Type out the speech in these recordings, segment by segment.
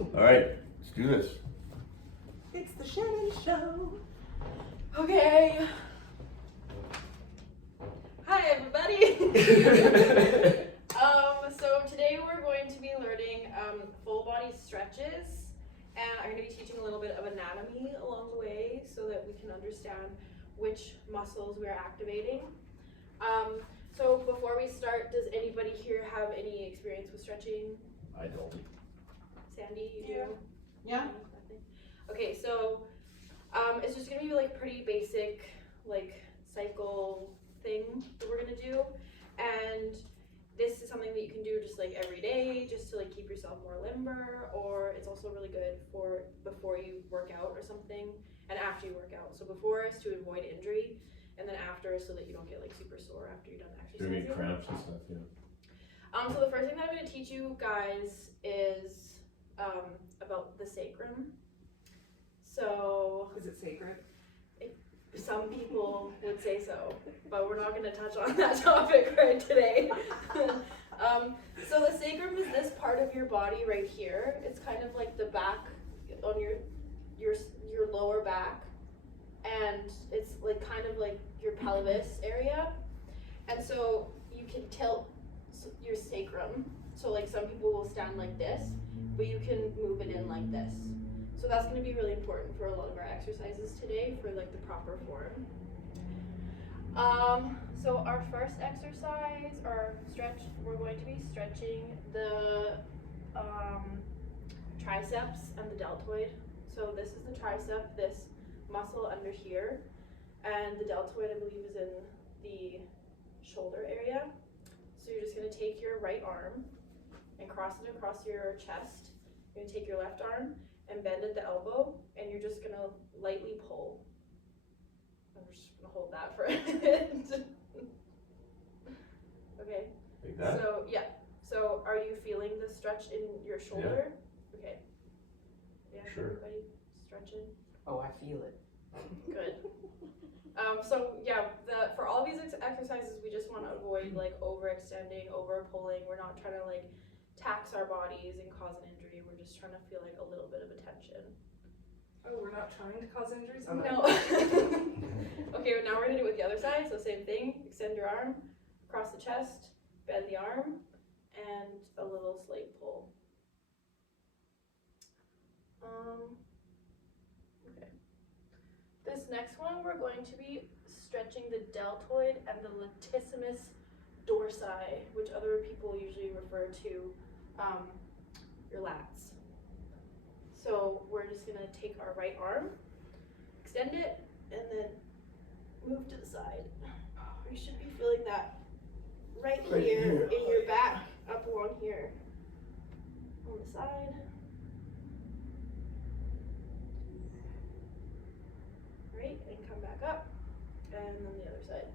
All right, let's do this. It's the Shannon Show. Okay. Hi everybody. So today we're going to be learning full body stretches, and I'm going to be teaching a little bit of anatomy along the way so that we can understand which muscles we're activating. So before we start, does anybody here have any experience with stretching? I don't. Sandy, you do? Yeah. Okay, so it's just gonna be like pretty basic like cycle thing that we're gonna do, and this is something that you can do just like every day just to like keep yourself more limber, or it's also really good for before you work out or something and after you work out. So before is to avoid injury, and then after so that you don't get like super sore after you're done There exercising. be cramps and stuff, yeah. So the first thing that I'm going to teach you guys is about the sacrum. So Is it sacred? some people would say so, but we're not going to touch on that topic right today. So the sacrum is this part of your body right here. It's kind of like the back on your lower back, and it's like kind of like your pelvis area, and so you can tilt your sacrum. So like some people will stand like this, but you can move it in like this. So that's going to be really important for a lot of our exercises today for like the proper form. So our first exercise or stretch, we're going to be stretching the triceps and the deltoid. So this is the tricep, this muscle under here, and the deltoid I believe is in the shoulder area. So you're just going to take your right arm and cross it across your chest. You're going to take your left arm and bend at the elbow, and you're just going to lightly pull. I'm just going to hold that for a minute. Okay. Like that? So, yeah. So are you feeling the stretch in your shoulder? Yeah. Okay. Yeah, sure. Everybody stretching? Oh, I feel it. Good. So yeah, for all these exercises, we just want to avoid like overextending, over pulling. We're not trying to like tax our bodies and cause an injury. We're just trying to feel like a little bit of a tension. Oh, we're not trying to cause injuries? No. Okay, now we're gonna do it with the other side. So same thing. Extend your arm, across the chest, bend the arm, and a little slight pull. Okay. This next one, we're going to be stretching the deltoid and the latissimus dorsi, which other people usually refer to your lats. So we're just gonna take our right arm, extend it, and then move to the side. You should be feeling that right here in your back, up along here, on the side. Right, and come back up, and then the other side.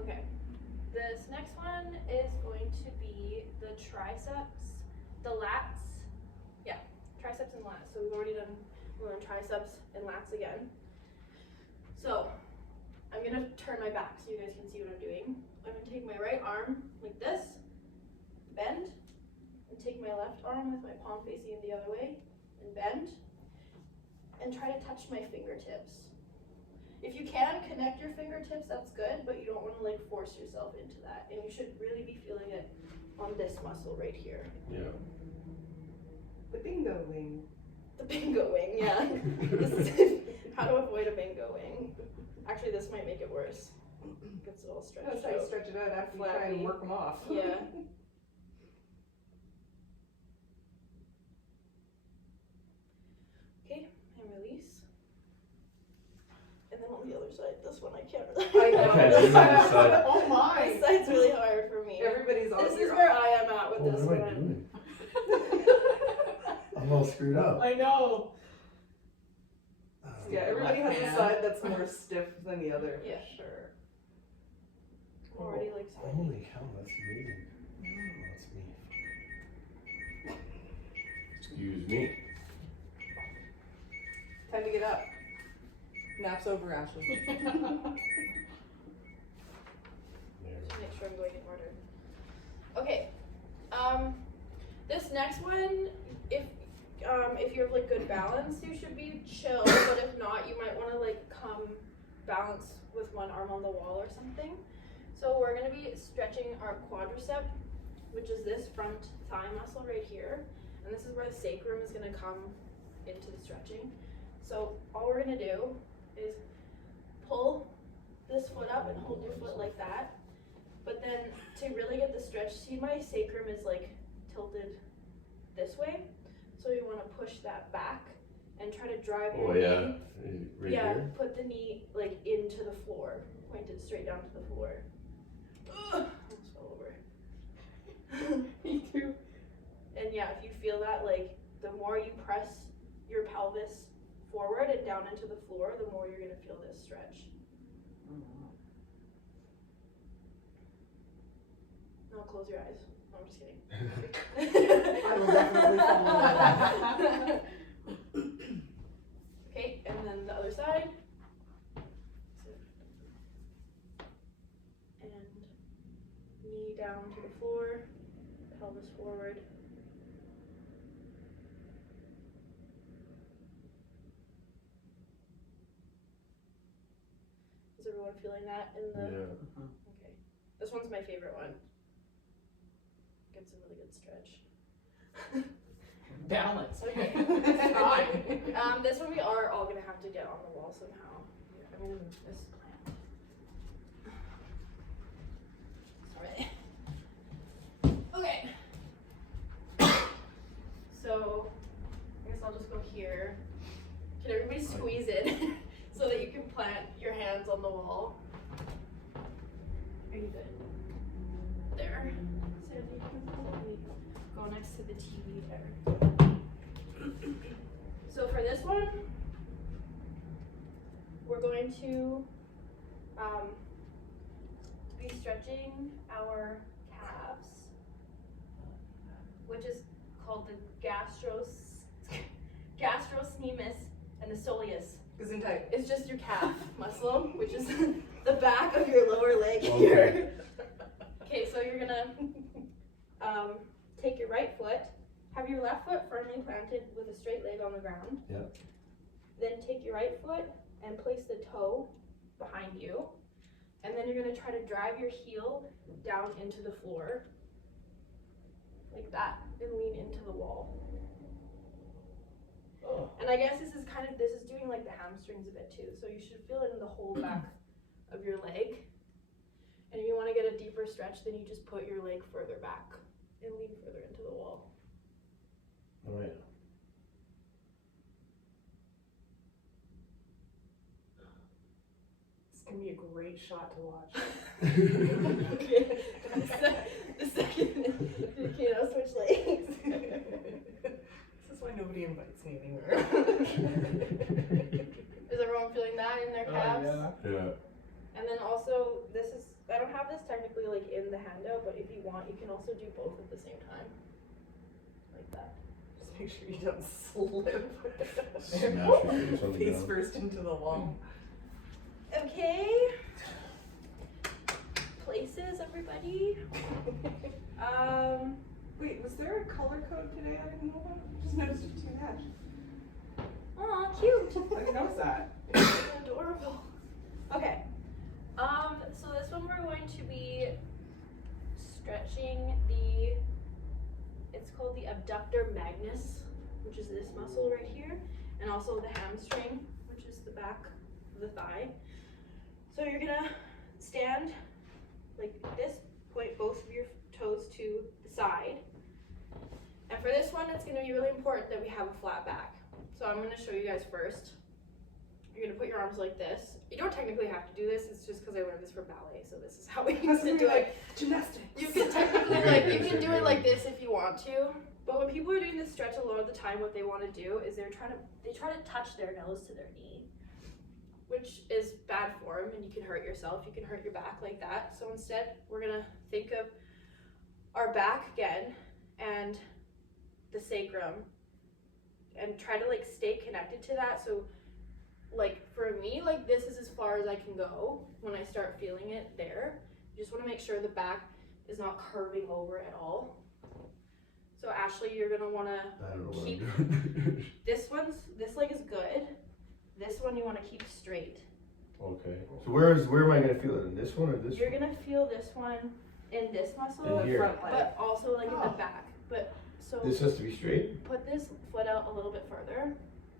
Okay, this next one is going to be the triceps, the lats. Yeah, triceps and lats. So we've already done, we're on triceps and lats again. So I'm gonna turn my back so you guys can see what I'm doing. I'm gonna take my right arm like this, bend, and take my left arm with my palm facing the other way, and bend, and try to touch my fingertips. If you can connect your fingertips, that's good, but you don't want to like force yourself into that, and you should really be feeling it on this muscle right here. Yeah. The bingo wing. The bingo wing, yeah. This is how to avoid a bingo wing. Actually, this might make it worse. Gets it all stretched That's how you stretch it out after you try and work them off. Yeah. Okay, and release. And then on the other side, this one I can't really. I know. Okay, this side. Oh my. This side's really hard for me. Everybody's on This is where I am at with this What am I one. doing? I'm all screwed up. I know. Oh, Yeah, everybody has a side that's more stiff than the other. Yeah. For sure. I'm already like Holy cow, that's amazing. That's me. Excuse me. Time to get up. Nap's over, Ashley. balance, you should be chill, but if not, you might want to like come balance with one arm on the wall or something. So we're going to be stretching our quadricep, which is this front thigh muscle right here, and this is where the sacrum is going to come into the stretching. So all we're going to do is pull this foot up and hold your foot like that, but then to really get the stretch, see my sacrum is like tilted this way, so you want to push that back and try to drive your knee. Right Yeah, here. put the knee like into the floor, pointed straight down to the floor. Ugh, almost fell over. Me too. And yeah, if you feel that, like the more you press your pelvis forward and down into the floor, the more you're gonna feel this stretch. No, close your eyes. No, I'm just kidding. I will definitely follow that. Okay, and then the other side. And knee down to the floor, pelvis forward. Is everyone feeling that in the? Yeah. Okay. This one's my favorite one. Gets a really good stretch. Balance. Okay. It's fine. This one we are all gonna have to get on the wall somehow. I'm gonna move this plant. Sorry. Okay. So I guess I'll just go here. Can everybody squeeze in so that you can plant your hands on the wall? Are you good? There. Sandy, go next to the TV there. So for this one, we're going to be stretching our calves, which is called the gastrocnemius and the soleus. Gesundheit. It's just your calf muscle, which is the back of your lower leg here. Okay, so you're gonna take your right foot, have your left foot firmly planted with a straight leg on the ground. Yep. Then take your right foot and place the toe behind you. And then you're gonna try to drive your heel down into the floor. Like that, and lean into the wall. Oh. And I guess this is doing like the hamstrings a bit too. So you should feel it in the whole back of your leg. And if you want to get a deeper stretch, then you just put your leg further back and lean further into the wall. Oh yeah. It's gonna be a great shot to watch. Okay. The second, okay, now switch legs. This is why nobody invites me anywhere. Is everyone feeling that in their calves? Yeah. And then also, I don't have this technically like in the handout, but if you want, you can also do both at the same time. Like that. Just make sure you don't slip. Smash your face on the Face ground. first into the wall. Okay. Places, everybody. Wait, was there a color code today I didn't know about? I just noticed it too much. Aw, cute. I didn't notice that. Adorable. Okay. So this one we're going to be stretching it's called the abductor magnus, which is this muscle right here, and also the hamstring, which is the back of the thigh. So you're gonna stand like this, point both of your toes to the side. And for this one, it's gonna be really important that we have a flat back. So I'm gonna show you guys first. You're gonna put your arms like this. You don't technically have to do this, it's just because I learned this from ballet, so this is how we used to do it. Gymnastics. You can technically you can do it like this if you want to. But when people are doing this stretch, a lot of the time what they want to do is they try to touch their nose to their knee, which is bad form, and you can hurt yourself, you can hurt your back like that. So instead, we're gonna think of our back again and the sacrum and try to like stay connected to that. So like for me, like this is as far as I can go when I start feeling it there. You just want to make sure the back is not curving over at all. So Ashley, you're gonna wanna I don't know what keep I'm doing. this leg is good. This one you wanna keep straight. Okay. So where am I gonna feel it? In this one or this You're one? gonna feel this one in this muscle, In here. Front leg. but also like in the Oh. back. But so This has to be straight? put this foot out a little bit further,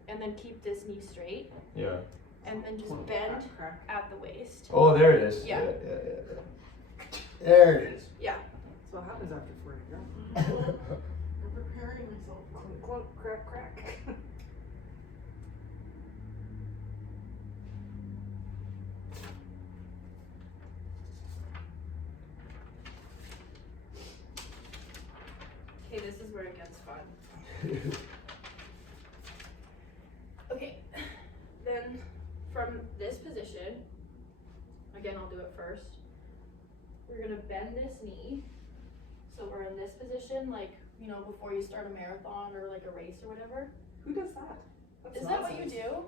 and then keep this knee straight, Yeah. and then just bend Crack. at the waist. Oh, there it is. Yeah. Yeah. There it is. Yeah. That's what happens after 40 years. I'm preparing myself. Clunk, clunk, crack, crack. Okay, this is where it gets fun. Okay, then from this position, again, I'll do it first. We're gonna bend this knee. So we're in this position, like, you know, before you start a marathon or like a race or whatever. Who does that? That's Is that what you nonsense. do?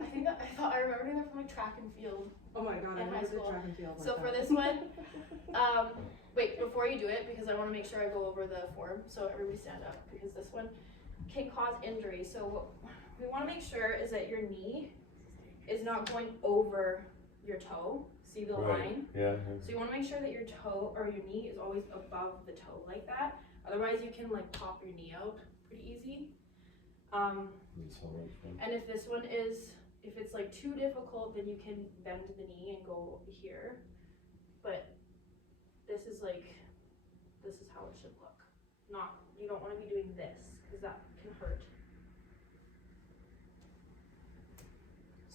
I don't know. I remember doing that from like track and field. Oh my god, I In high never did school. track and field like So that. for this one, wait, before you do it, because I wanna make sure I go over the form, so everybody stand up, because this one can cause injury. So what we wanna make sure is that your knee is not going over your toe. See the line? Yeah. So you wanna make sure that your toe or your knee is always above the toe like that. Otherwise you can like pop your knee out pretty easy. That's so much fun. And if this one is, if it's like too difficult, then you can bend the knee and go here. But this is how it should look. Not, you don't wanna be doing this, cause that can hurt.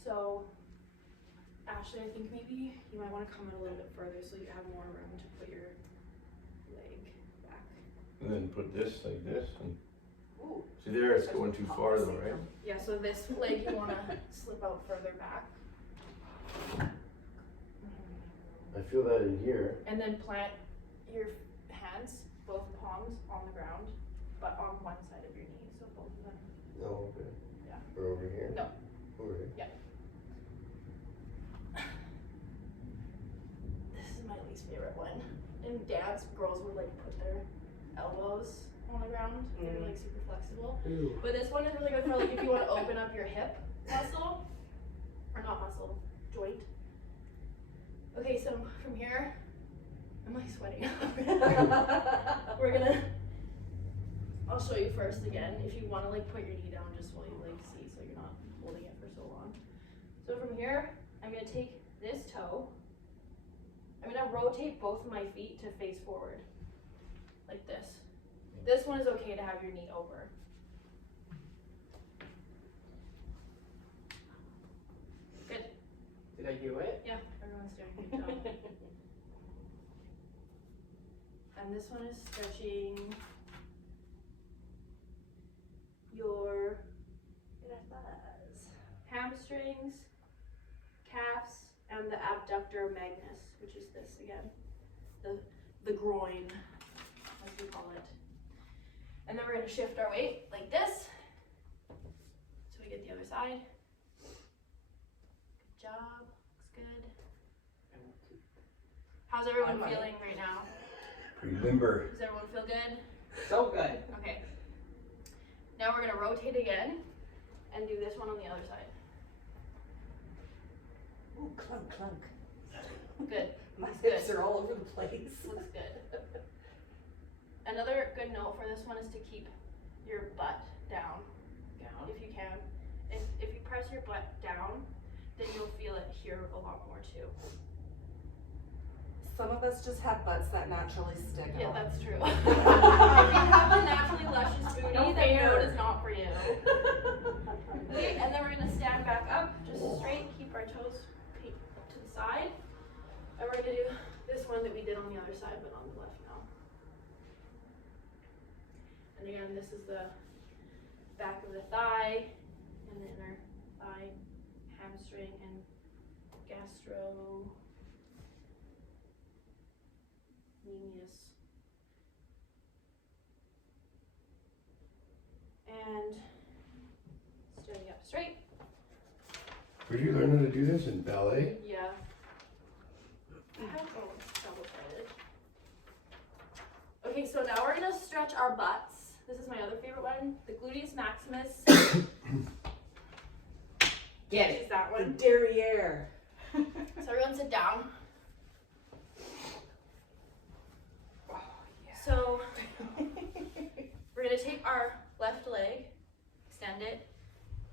So, Ashley, I think maybe you might wanna come in a little bit further so you have more room to put your leg back. And then put this like this and Ooh. see there it's going too far though, right? Yeah, so this leg you wanna slip out further back. I feel that in here. And then plant your hands, both palms, on the ground, but on one side of your knee, so both of them. Oh, okay. Yeah. Or over here? No. Over here? Yeah. This is my least favorite one. In dance, girls would like put their elbows on the ground. They're like super flexible. Ew. But this one is really good for like if you want to open up your hip muscle, or not muscle, joint. Okay, so from here, I'm like sweating. We're gonna, I'll show you first again. If you want to like put your knee down just while you like see, so you're not holding it for so long. So from here, I'm gonna take this toe. I'm gonna rotate both of my feet to face forward, like this. This one is okay to have your knee over. Good. Did I do it? Yeah, everyone's doing a good job. And this one is stretching your hamstrings, calves, and the abductor magnus, which is this again, the groin, as we call it. And then we're gonna shift our weight like this, so we get the other side. Good job, looks good. How's everyone feeling right now? Pretty limber. Does everyone feel good? So good. Okay. Now we're gonna rotate again and do this one on the other side. Ooh, clunk, clunk. Good. My Looks hips good. are all over the place. Looks good. Another good note for this one is to keep your butt down, if you can. If you press your butt down, then you'll feel it here a lot more too. Some of us just have butts that naturally stick Yeah, out. that's true. If you have a naturally luscious booty, No then fair. note is not for you. Okay, and then we're gonna stand back up, just straight, keep our toes peeked up to the side. And we're gonna do this one that we did on the other side, but on the left now. And again, this is the back of the thigh, and the inner thigh, hamstring, and gastrocnemius. And standing up straight. Where did you learn how to do this? In ballet? Yeah. I have double-sided. Okay, so So now we're gonna stretch our butts. This is my other favorite one, the gluteus maximus. Get Which it. is that The one. derriere. So everyone sit down. So we're gonna take our left leg, extend it,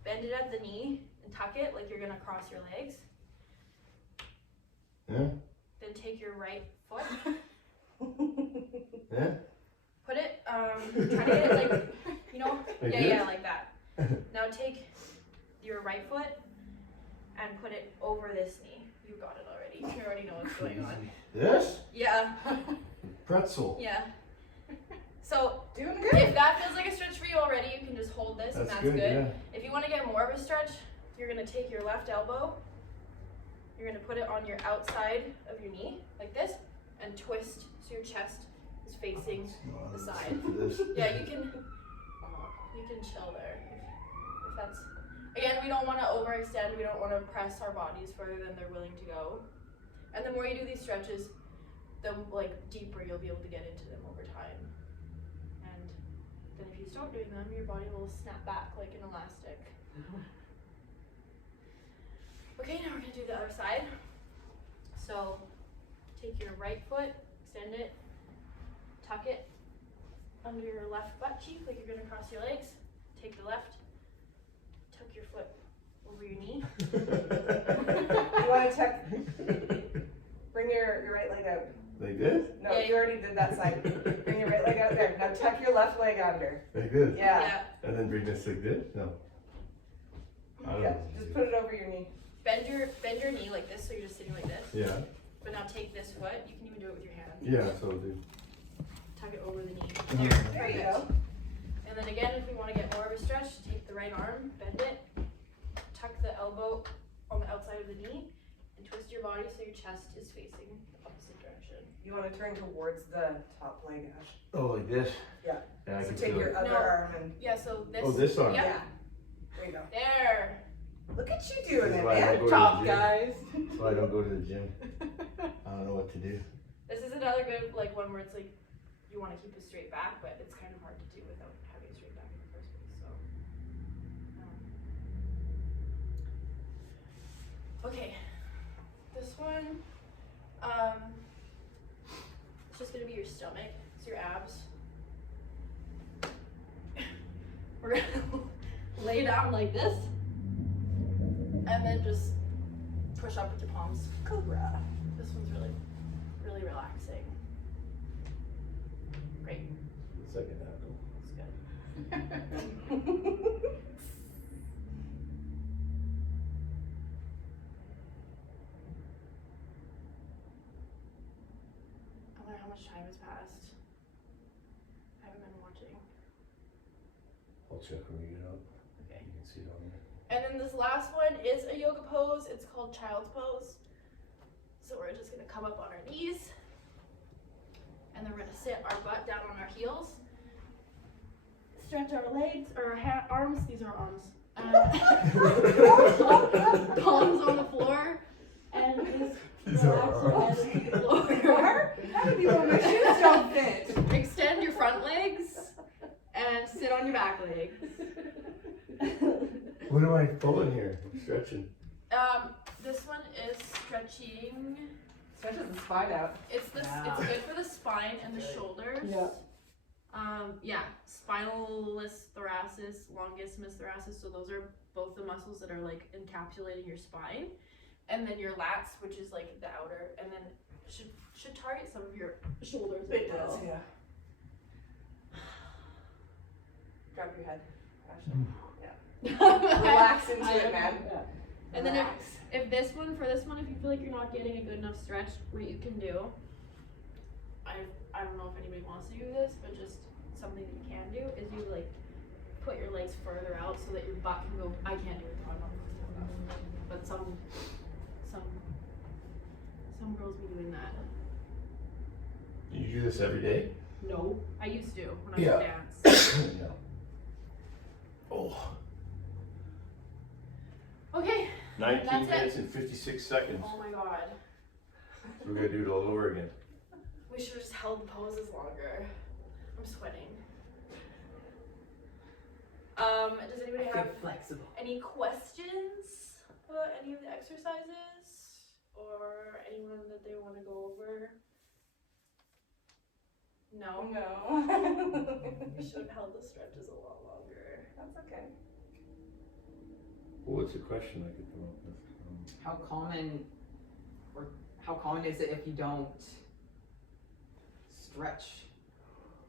bend it at the knee, and tuck it like you're gonna cross your legs. Yeah? Then take your right foot, Yeah? put it, try to get it like, you know, Like yeah, this? yeah, like that. Now take your right foot and put it over this knee. You got it already. You already know what's going on. This? Yeah, Pretzel. yeah. So Doing good. if that feels like a stretch for you already, you can just hold this and that's good. Yeah. If you want to get more of a stretch, you're going to take your left elbow, you're going to put it on your outside of your knee, like this, and twist so your chest is facing the side. This. Yeah, you can chill there if that's, again, we don't want to overextend, we don't want to press our bodies further than they're willing to go. And the more you do these stretches, the like deeper you'll be able to get into them over time. And then if you stop doing them, your body will snap back like an elastic. Okay, now we're gonna do the other side. So take your right foot, extend it, tuck it under your left butt cheek like you're gonna cross your legs. Take the left, tuck your foot over your knee. You want to tuck? Bring your right leg out. Like this? No, Yeah. you already did that side. Bring your right leg out there. Now tuck your left leg under. Like this? Yeah. And then bring this like this? No. I don't Yeah. know. Just put it over your knee. Bend your knee like this, so you're just sitting like this. Yeah. But now take this foot. You can even do it with your hand. Yeah, so do. Tuck it over the knee. Mhm. There, There you perfect. go. And then again, if we want to get more of a stretch, take the right arm, bend it, tuck the elbow on the outside of the knee, and twist your body so your chest is facing the opposite direction. You want to turn towards the top leg, Ash. Oh, like this? Yeah. Yeah, I So can take feel your it. other No. arm and Yeah, so this. Oh, this arm? Yep. yeah. There you go. There. Look at you doing This is it, why I man. don't go to Top the gym. guys. That's why I don't go to the gym. I don't know what to do. This is another good like one where it's like you want to keep a straight back, but it's kind of hard to do without having a straight back in the first place. So. Okay, this one, it's just gonna be your stomach, it's your abs. We're gonna lay down like this, and then just push up with your palms. Cobra. This one's really, really relaxing. Great, Second half. that's good. I wonder how much time has passed. I haven't been watching. I'll check when we get up. Okay. You can see it on there. And then this last one is a yoga pose. It's called child's pose. So we're just gonna come up on our knees. And then we're gonna sit our butt down on our heels. Stretch our legs, or our arms, these are arms. Palms on the floor. And just These are relax your arms. head to the floor. How do people my shoes don't fit? Extend your front legs and sit on your back legs. What am I pulling here? I'm stretching. This one is stretching. Stretches the spine out. It's good for the spine and the shoulders. Yeah. Yeah, spinalis thoracis, longissimus thoracis. So those are both the muscles that are like encapsulating your spine, and then your lats, which is like the outer, and then should target some of your shoulders. as It well. does, yeah. Drop your head. Ashley. Yeah. Relax into it, man. And then Relax. if this one, if you feel like you're not getting a good enough stretch, what you can do, I don't know if anybody wants to do this, but just something that you can do is you like put your legs further out so that your butt can go. I can't do it though, I'm not comfortable enough. But some girls be doing that. Do you do this every day? No, I used to when I Yeah. was No. Oh. Okay. 19 That's it. minutes and 56 seconds. Oh my god. So we're gonna do it all over again. We should have just held the poses longer. I'm sweating. Does anybody I have feel flexible. any questions about any of the exercises or anyone that they want to go over? No? No. We should have held the stretches a lot longer. That's okay. Well, what's the question I could come up with? How common is it if you don't stretch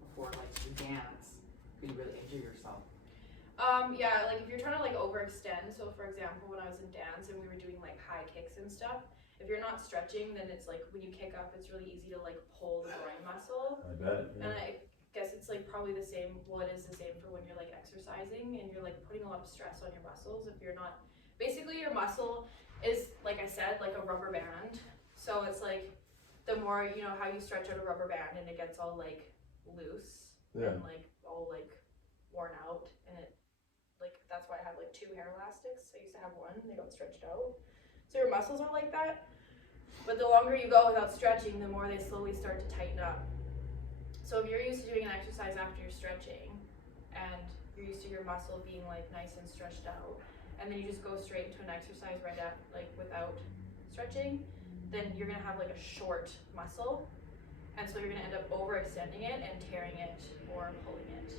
before like you dance? Could you really injure yourself? Yeah, like if you're trying to like overextend, so for example, when I was in dance and we were doing like high kicks and stuff, if you're not stretching, then it's like when you kick up, it's really easy to like pull the groin muscle. I bet. And I guess it's like probably the same, well, it is the same for when you're like exercising and you're like putting a lot of stress on your muscles. If you're not, basically your muscle is, like I said, like a rubber band. So it's like the more, you know, how you stretch out a rubber band and it gets all like loose and like all like worn out, and it like, that's why I have like 2 hair elastics. I used to have one, they got stretched out. So your muscles are like that. But the longer you go without stretching, the more they slowly start to tighten up. So if you're used to doing an exercise after you're stretching, and you're used to your muscle being like nice and stretched out, and then you just go straight into an exercise right at like without stretching, then you're gonna have like a short muscle, and so you're gonna end up overextending it and tearing it or pulling it.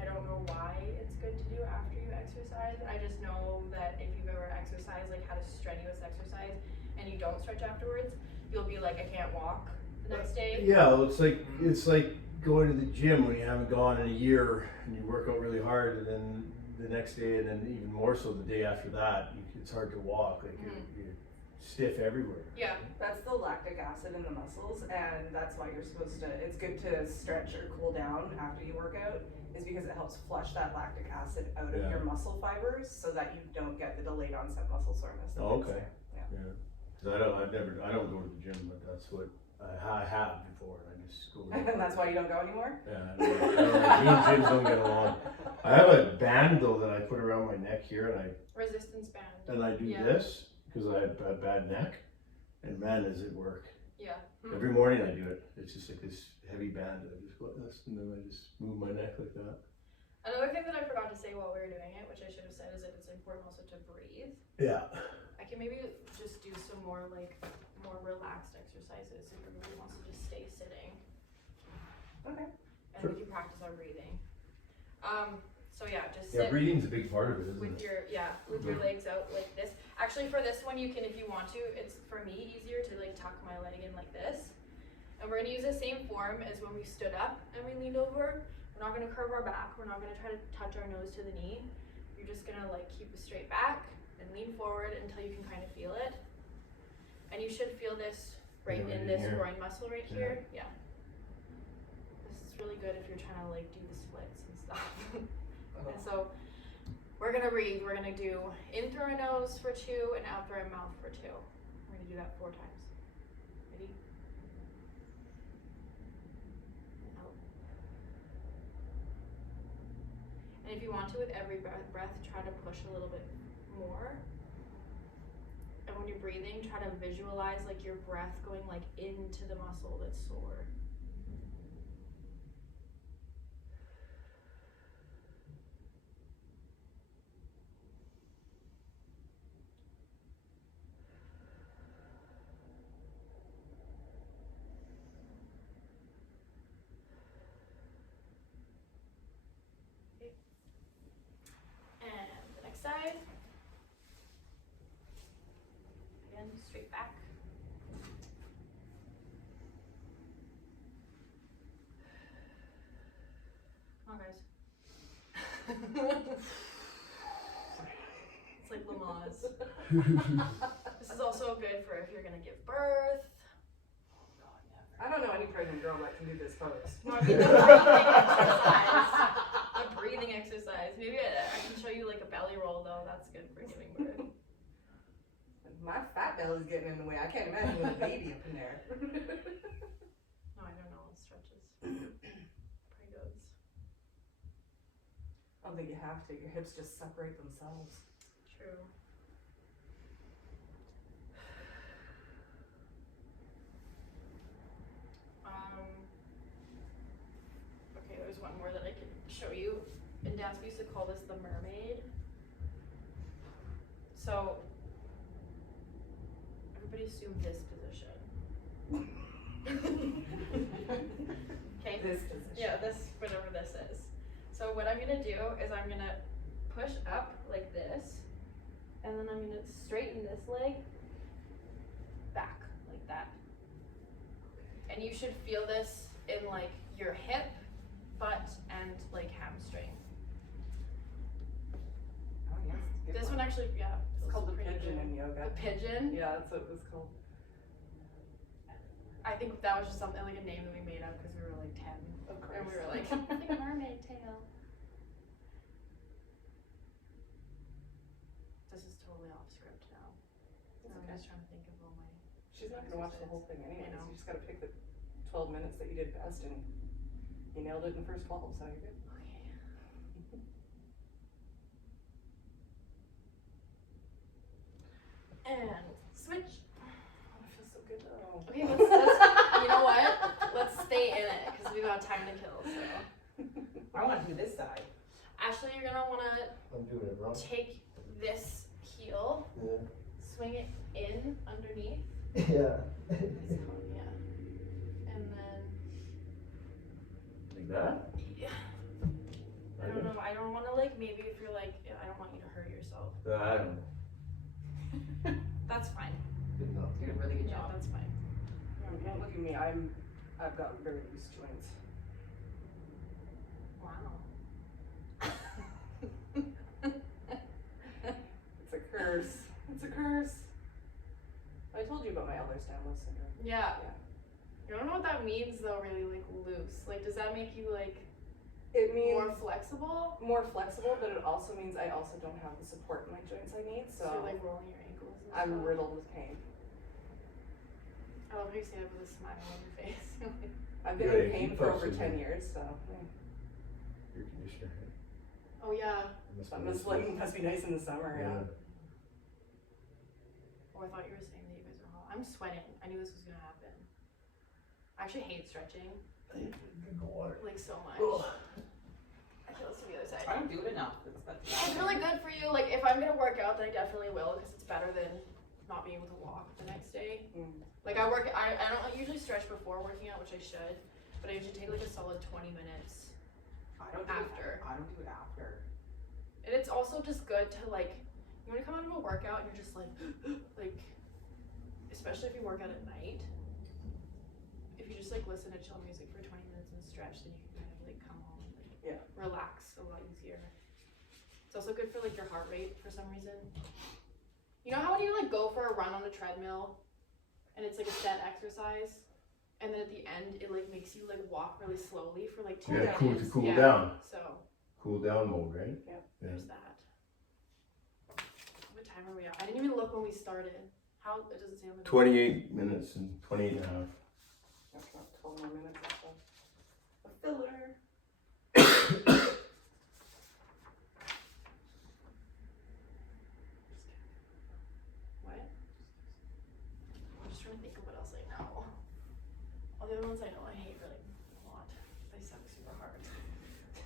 I don't know why it's good to do after you exercise. I just know that if you've ever exercised, like had a strenuous exercise, and you don't stretch afterwards, you'll be like, I can't walk the next day. Yeah, well, it's like going to the gym when you haven't gone in a year and you work out really hard, and then the next day, and then even more so the day after that, it's hard to walk. Like you're stiff everywhere. Yeah. That's the lactic acid in the muscles, and that's why you're supposed to, it's good to stretch or cool down after you work out, is because it helps flush that lactic acid out of your muscle fibers so that you don't get the delayed onset muscle soreness. Oh, okay. Yeah. Cause I don't go to the gym, but that's what I have before. I just go. And that's why you don't go anymore? Yeah, me and gyms don't get along. I have a band though that I put around my neck here, and Resistance band. I do this because I have a bad neck, and man, does it work. Yeah. Every morning I do it. It's just like this heavy band that I just go like this, and then I just move my neck like that. Another thing that I forgot to say while we were doing it, which I should have said, is that it's important also to breathe. Yeah. I can maybe just do some more relaxed exercises if everybody wants to just stay sitting. Okay. And Sure. we can practice our breathing. So yeah, just Yeah, sit breathing's a big part of it, isn't with it? your legs out like this. Actually, for this one, you can, if you want to, it's for me easier to like tuck my leg in like this. And we're gonna use the same form as when we stood up and we leaned over. We're not gonna curve our back. We're not gonna try to touch our nose to the knee. You're just gonna like keep a straight back and lean forward until you can kind of feel it. And you should feel this right in this groin muscle right here. Yeah. This is really good if you're trying to like do the splits and stuff. And so we're gonna breathe. We're gonna do in through our nose for 2 and out through our mouth for 2. We're gonna do that 4 times. Ready? Out. And if you want to, with every breath, try to push a little bit more. And when you're breathing, try to visualize like your breath going like into the muscle that's sore. And the next side. Again, straight back. Come on, guys. It's like Lamaze. This is also good for if you're gonna give birth. I don't know any pregnant girl that can do this pose. No, I mean the breathing exercise. The breathing exercise. Maybe I can show you like a belly roll though. That's good for giving birth. My fat belly's getting in the way. I can't imagine with a baby up in there. No, I don't know. It stretches. Probably goes. I don't think you have to. Your hips just separate themselves. True. call this the mermaid. So everybody assume this position. Okay? This position. Yeah, this, whatever this is. So what I'm gonna do is I'm gonna push up like this, and then I'm gonna straighten this leg back like that. And you should feel this in like your hip, butt, and like hamstring. Oh, yes. Good This one actually, yeah. It's feels called the pretty pigeon good. in yoga. The pigeon? Yeah, that's what it was called. I think that was just something like a name that we made up because we were like 10. Of course. And we were like, like a mermaid tail. This is totally off script now. That's I'm okay. just trying to think of all my. She's not gonna watch the whole thing anyways. know. You just gotta pick the 12 minutes that you did best, and you nailed it in the first 12, so you're good. Okay. And switch. Oh, it feels so good though. Okay, let's you know what? Let's stay in it because we've got time to kill. So, I want to do this side. Ashley, you're gonna wanna I'm doing it wrong. take this heel, Yeah. swing it in underneath. Yeah. Yeah. And then, Like that? yeah. I don't know. I don't want to like. Maybe if you're like, I don't want you to hurt yourself. I don't know. That's fine. Good enough. You did a really good Yeah, job. that's fine. Don't look at me. I've got very loose joints. Wow. It's a curse. It's a curse. I told you about my Ehlers-Danlos syndrome. Yeah. Yeah. I don't know what that means though. Really, like loose. Like, does that make you like It means more flexible? more flexible, but it also means I also don't have the support in my joints I need, so you're like rolling your ankles. And I'm stuff. riddled with pain. I love how you say it with a smile on your face. I've been Yeah, in pain keep for over posting 10 it. years, so Your conditioner. Oh yeah. that must be nice in the summer, yeah. Oh, I thought you were saying that you guys are hot. I'm sweating. I knew this was gonna happen. I actually hate stretching, Good water. like so much. Ugh. I feel this to the other side. I don't do it enough. That's It's really good for you. Like if I'm gonna work out, then I definitely will because it's better than not being able to walk the next day. Mm. Like I don't usually stretch before working out, which I should, but I usually take like a solid 20 minutes. I don't do After. It, I don't do it after. And it's also just good to like, you want to come out of a workout and you're just like, like, especially if you work out at night. If you just like listen to chill music for 20 minutes and stretch, then you can kind of like come home and like, Yeah. relax a lot easier. It's also good for like your heart rate for some reason. You know how when you like go for a run on a treadmill and it's like a set exercise, and then at the end it like makes you like walk really slowly for like 2 Yeah, minutes. cool down. So Cool down mode, right? there's that. What time are we at? I didn't even look when we started. How it doesn't say on the 28 minutes and 28 and a half. That's about 12 more minutes or so. A filler. What? I'm just trying to think of what else I know. All the other ones I know I hate really a lot. They suck super hard.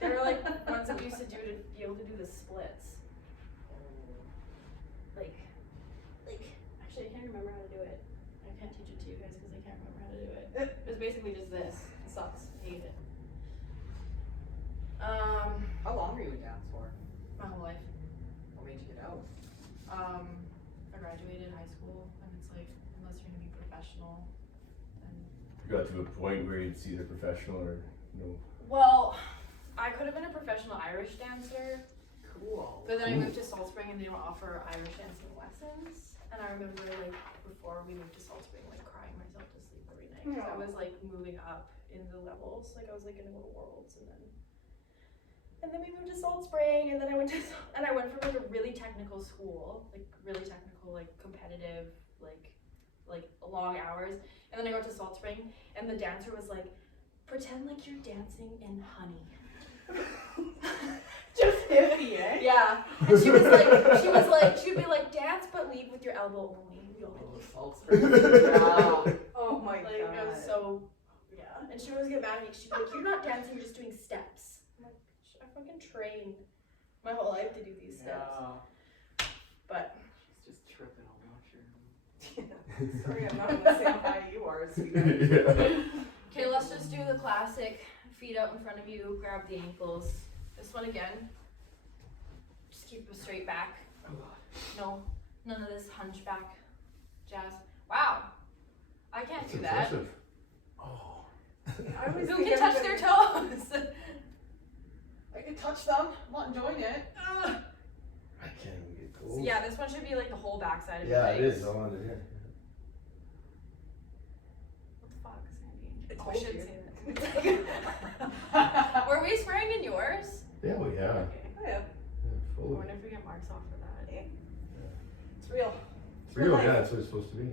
They're like ones that we used to do to be able to do the splits. Like, actually I can't remember how to do it. I can't teach it to you guys because I can't remember how to do it. It was basically just this. It sucks. I hate it. How long were you in dance for? My whole life. What made you get out? I graduated high school and it's like, unless you're gonna be professional, then You got to a point where you'd see the professional or no. well, I could have been a professional Irish dancer, Cool. but then I moved to Salt Spring and they don't offer Irish dancing lessons. And I remember like before we moved to Salt Spring, like crying myself to sleep every night. 'Cause I was like moving up in the levels. Like I was like gonna go to Worlds and then we moved to Salt Spring and then I went from like a really technical school, like really technical, like competitive, like long hours. And then I got to Salt Spring and the dancer was like, pretend like you're dancing in honey. Just hippie, eh? Yeah. And she would be like, dance but lead with your elbow only. We don't Oh, like Salt Springs. Wow. Oh my like god. I was so yeah. And she would always get mad at me. She'd be like, you're not dancing, you're just doing steps. I'm like, I fucking train. my whole life to do these steps. Yeah. But She's just tripping, I'll watch her. Sorry, I'm not on the same high you are, sweetheart. okay, let's just do the classic feet out in front of you, grab the ankles. This one again. Just keep a straight back. No, none of this hunchback jazz. Wow, I can't That's do that. impressive. Oh. I always Who think can touch everybody- their toes? I can touch them, I'm not enjoying it. Ugh. I can't even get So close. yeah, this one should be like the whole backside of your Yeah, legs. it is. I'm on it here. What the fuck, Sandy? It's Oh, I should bullshit. say that. Were we swearing in yours? Yeah, we have. Okay. Oh yeah, Yeah, I fully. wonder if we get marks off for that. it's real. It's Real, life. yeah, that's what it's supposed to be.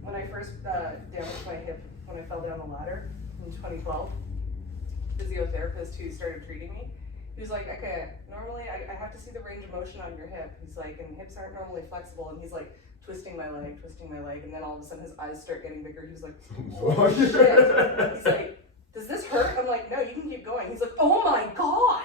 When I first damaged my hip when I fell down the ladder in 2012, physiotherapist who started treating me, he was like, okay, normally I have to see the range of motion on your hip. He's like, and hips aren't normally flexible, and he's like twisting my leg, and then all of a sudden his eyes start getting bigger. He was like, oh shit. He's like, does this hurt? I'm like, no, you can keep going. He's like, oh my god.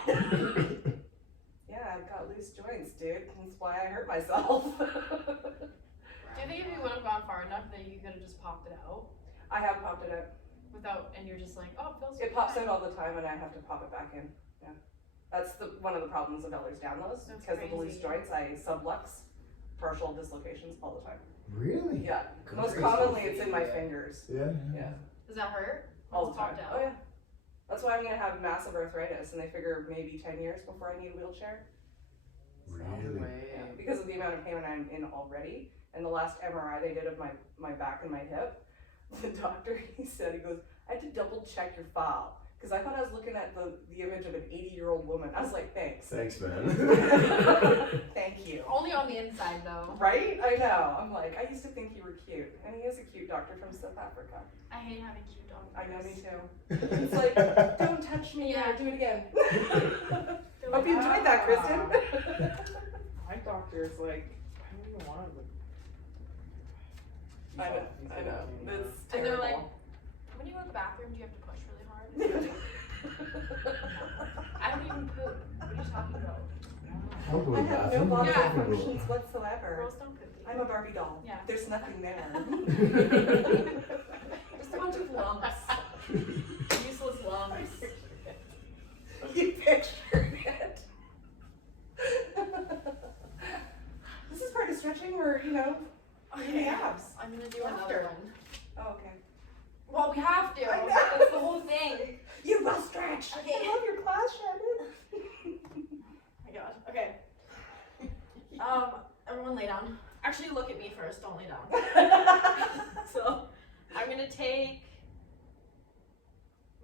Yeah, I've got loose joints, dude. That's why I hurt myself. Do you think if you would have gone far enough that you could have just popped it out I have popped it out. without, and you're just like, oh, it feels It pops fine. out all the time, and I have to pop it back in. Yeah, that's one of the problems of Ehlers-Danlos. That's Because of the loose crazy. joints, I sublux partial dislocations all the time. Really? Yeah, most Crazy. commonly it's in my fingers. Yeah. Yeah, Does that hurt? all When the it's time. popped Oh out? yeah, that's why I'm gonna have massive arthritis, and they figure maybe 10 years before I need a wheelchair. Really? Yeah, because of the amount of pain I'm in already. And the last MRI they did of my back and my hip, the doctor, he said, he goes, I had to double check your file. Because I thought I was looking at the image of an 80-year-old woman. I was like, thanks. Thanks, man. Thank you. Only on the inside though. Right? I know. I'm like, I used to think you were cute. And he is a cute doctor from South Africa. I hate having cute dogs. I know, me too. It's like, don't touch me. Yeah. Do it again. They're Hope like, you enjoyed that, Kristen. My doctor is like, I don't even want to. I know. It's And they're like, terrible. when you go to the bathroom, do you have to push really hard? I don't even poop. What are you talking about? I'll go I to the have no bathroom. body Yeah. functions whatsoever. Girls don't poop. I'm a Barbie doll. Yeah. There's nothing there. Just a bunch of lumps. Useless lumps. You pictured it. This is part of stretching where, doing abs. I'm gonna do After. another one. Oh, okay. Well, we have to. I know. That's the whole thing. You must stretch. Okay. I love your class, Shannon. Oh my god. Okay. Everyone lay down. Actually, look at me first. Don't lay down. So, I'm gonna take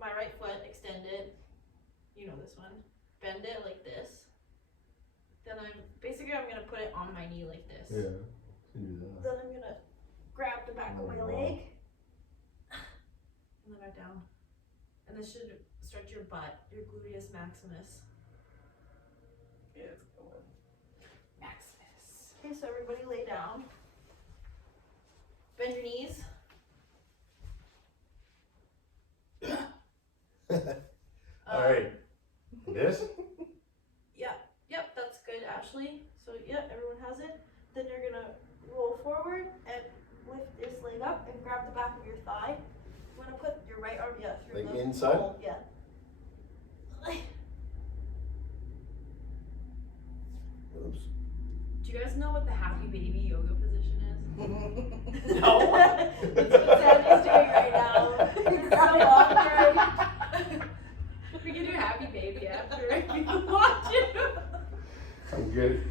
my right foot, extend it. You know this one. Bend it like this. Then I'm gonna put it on my knee like this. Yeah. Can do that. Then I'm gonna grab the back of my Oh, wow. leg. And then right down. And this should stretch your butt, your gluteus maximus. Yeah, it's a good one. Maximus. Okay, so everybody lay down. Bend your knees. All right. This? Yep, that's good, Ashley. So, yeah, everyone has it. Then you're gonna roll forward and lift this leg up and grab the back of your thigh. You wanna put your right arm, through Like the inside? hole, yeah. Oops. Do you guys know what the happy baby yoga position is? No. That's what Sandy's doing right now. It's so awkward. We can do happy baby after if you want to. I'm good.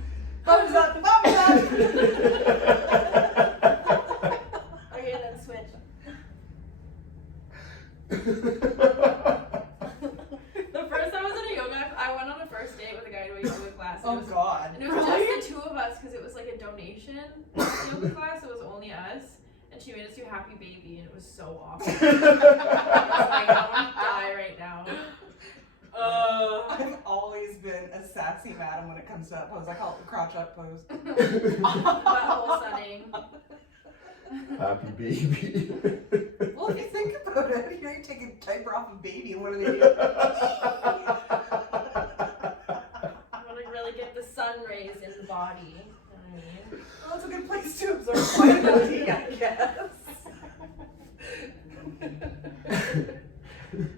Thumbs up, thumbs up. Okay, then switch. The first time I was in a yoga, I went on a first date with a guy to a yoga class. Oh god. And it was just the two of us because it was like a donation yoga class. It was only us. And she made us do happy baby and it was so awesome. I was like, I want to die right now. I've always been a sassy madam when it comes to that pose. I call it the crouch up pose. Butthole sunning. Happy baby. Well, if you think about it, you take a diaper off a baby and what do they do? airways in the body. You know what I mean? Well, it's a good place to absorb vitamin D, I guess.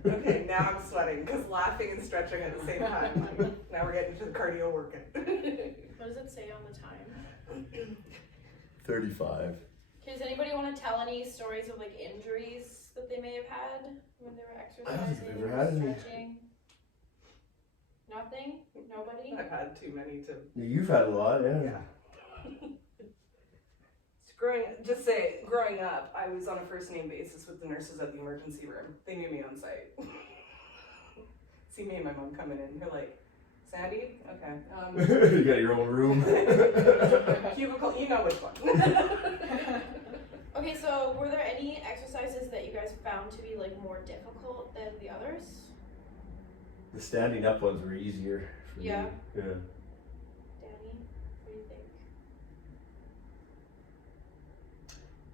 Okay, now I'm sweating because laughing and stretching at the same time. Now we're getting to the cardio working. What does it say on the time? 35. Okay, does anybody want to tell any stories of like injuries that they may have had when they were I exercising don't think I've ever or had any. stretching? Nothing? Nobody? I've had too many to. Yeah, you've had a lot, yeah. Yeah. Growing up, I was on a first name basis with the nurses at the emergency room. They knew me on site. See me and my mom coming in. They're like, Sandy? Okay. You got your own room. Cubicle, you know which one. Okay, so were there any exercises that you guys found to be like more difficult than the others? The standing up ones were easier for Yeah. me. Yeah. Danny, what do you think?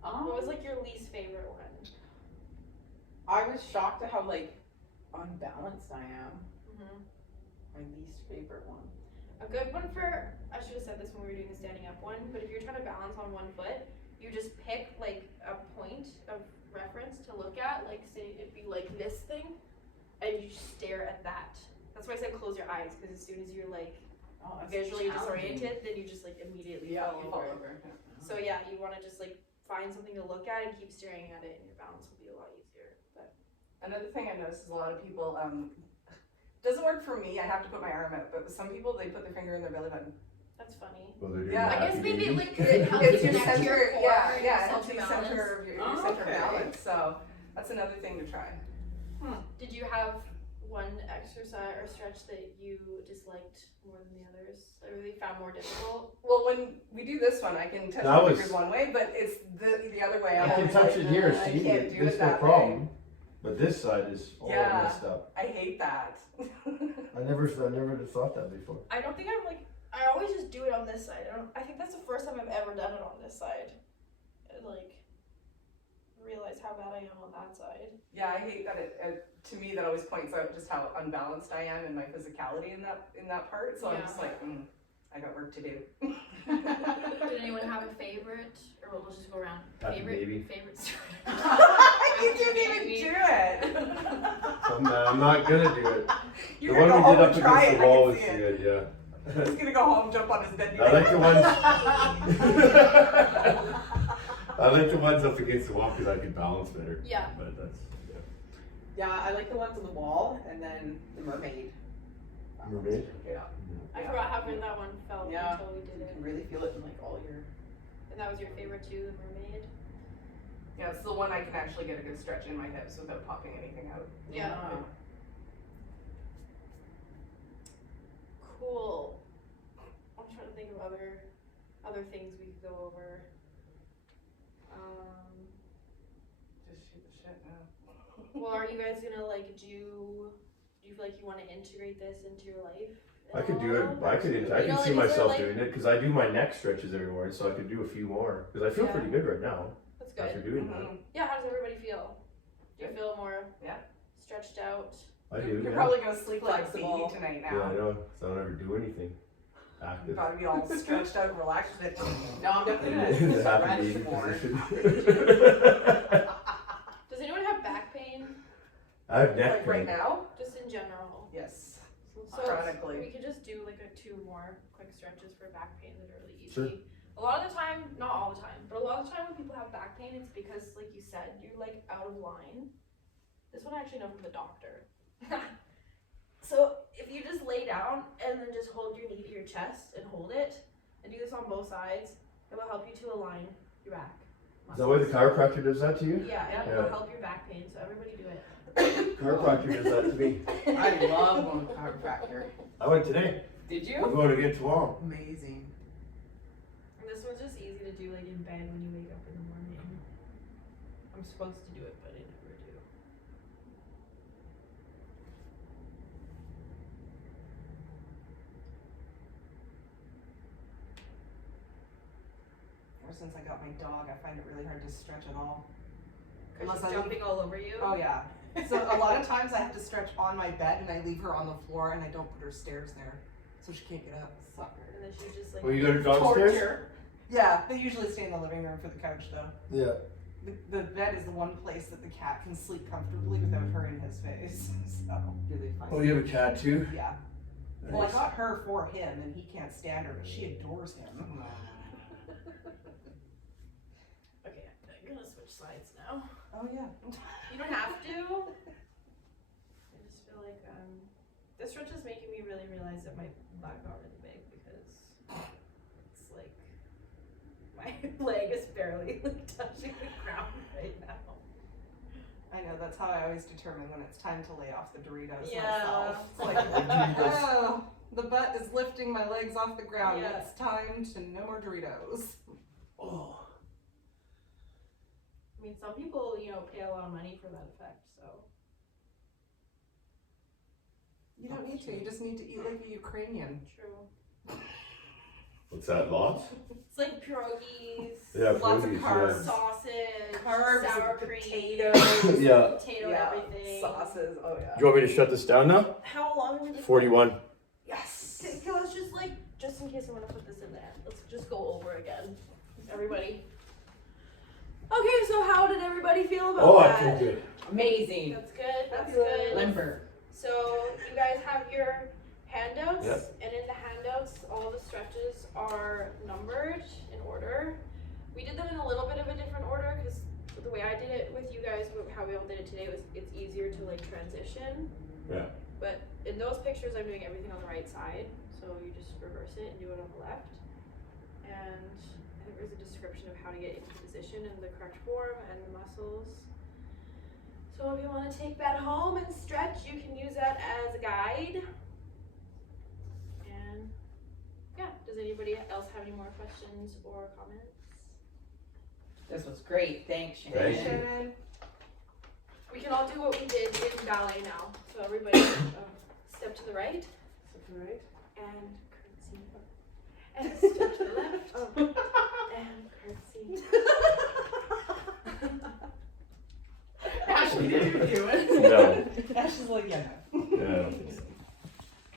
What was like your least favorite one? I was shocked at how like unbalanced I am. Mm-hmm. My least favorite one. A good one for, I should have said this when we were doing the standing up one, but if you're trying to balance on one foot, you just pick like a point of reference to look at, like say it'd be like this thing, and you just stare at that. That's why I said close your eyes, because as soon as you're like Oh, that's visually challenging. disoriented, then you just like immediately Yeah, fall you over. fall over. So yeah, you want to just like find something to look at and keep staring at it, and your balance will be a lot easier. But Another thing I noticed is a lot of people, doesn't work for me, I have to put my arm out, but with some people, they put their finger in their belly button. that's funny. Well, they're doing Yeah. I that, guess maybe maybe. like it helps It's you your connect to your center, core yeah, and yeah, your it helps you self-balance. center of your Oh, center of okay. balance, so that's another thing to try. Did you have one exercise or stretch that you disliked more than the others? That really found more difficult? Well, when we do this one, I can touch That my was- fingers one way, but it's the other way. I I'm can always touch like, it here, I see, can't do it's it no that way. problem. But this side is all Yeah. messed up. I hate that. I never thought that before. I don't think I'm like, I always just do it on this side. I think that's the first time I've ever done it on this side. And, like, realize how bad I am on that side. Yeah, I hate that to me that always points out just how unbalanced I am in my physicality in that part. So I'm Yeah. just like, I got work to do. Did anyone have a favorite? Or we'll just go around. Happy baby. Favorite You didn't even do it. I'm not gonna do it. You're The gonna one go we home did and up try against it. the wall I was can see it. good, yeah. He's gonna go home, jump on his bed. And be I like the ones. ones. I like the ones up against the wall because I can balance better. Yeah. But that's Yeah, I like the ones on the wall and then the mermaid. mermaid. Yeah. I forgot how good that one felt Yeah. until we did You it. can really feel it in like all your. And that was your favorite too, the mermaid? Yeah, it's the one I can actually get a good stretch in my hips without popping anything out. Yeah. Cool. I'm trying to think of other things we could go over. Just shoot the shit now. Well, are you guys gonna like do you feel like you want to integrate this into your life? I could do it. I You can know, see like, is there, myself like- doing it because I do my neck stretches every morning, so I could do a few more because I feel Yeah. pretty good right now That's after good. doing that. Mhm. Yeah, how does everybody feel? Do you Good. feel more Yeah. stretched out? I do. You're Yeah. probably gonna sleep like a Flexible. baby tonight Yeah, I now. know. So I don't ever do anything You active. gotta be all stretched out and relaxed. No, I'm definitely In gonna the happy stretch baby more. position. Does anyone have back pain? I have neck Like right pain. now? Just in general. Yes. So Chronically. we could just do like 2 more quick stretches for back pain that are really easy. Sure. A lot of the time, not all the time, but a lot of the time when people have back pain, it's because, like you said, you're like out of line. This one I actually know from the doctor. So if you just lay down and then just hold your knee to your chest and hold it, and do this on both sides, it will help you to align your back. Is that why the chiropractor does that to you? Yeah, and it Yeah. will help your back pain, so everybody do it. Chiropractor does that to me. I love going to chiropractor. I went today. Did I'm you? going again tomorrow. Amazing. And this one's just easy to do like in bed when you wake up in the morning. I'm supposed to do it, but I never do. Ever since I got my dog, I find it really hard to stretch at all. Because Unless she's I jumping all over you. Oh yeah. So a lot of times I have to stretch on my bed and I leave her on the floor and I don't put her stairs there. so she can't get up. Sucker. And then she just like Well, you go to downstairs? Torture. Yeah, they usually stay in the living room for the couch though. Yeah. The bed is the one place that the cat can sleep comfortably without her in his face. So, Do they fight? Oh, you have a cat too? yeah. Well, I Nice. got her for him, and he can't stand her, but she adores him. Okay, I'm gonna switch sides now. Oh yeah. You don't have to. I just feel like this stretch is making me really realize that my back got really big because it's like my leg is barely like touching the ground right now. I know, that's how I always determine when it's time to lay off the Doritos Yeah. myself. It's like, oh, the butt is lifting my legs off the ground. Yeah. It's time to no more Doritos. Oh. I mean, some people, you know, pay a lot of money for that effect, so. You don't need to, you just need to eat like a Ukrainian. True. What's that, lots? It's like pierogies, Yeah, Lots of pierogies, carbs. sausage, Carbs, sour cream, potatoes. Yeah. potato everything. sauces, oh yeah. Do you want me to shut this down now? How long have we been? 41. Yes! Okay, let's just like, just in case I want to put this in there, let's just go over again. Everybody. Okay, so how did everybody feel about Oh, I that? feel good. Amazing. That's good, that's Fabulous. good. Limber. So you guys have your handouts, Yep. and in the handouts, all the stretches are numbered in order. We did them in a little bit of a different order because the way I did it with you guys, how we all did it today, was it's easier to like transition. Yeah. But in those pictures, I'm doing everything on the right side, so you just reverse it and do it on the left. And I think there's a description of how to get into position in the correct form and the muscles. So if you want to take that home and stretch, you can use that as a guide. And yeah, does anybody else have any more questions or comments? This was great. Thanks, Shannon. Thank you. Shannon. We can all do what we did in ballet now. So everybody step to the right Right? and curtsy. And step to the left and curtsy. Ashley, did you do it? No. Ash is like, yeah, no. Yeah.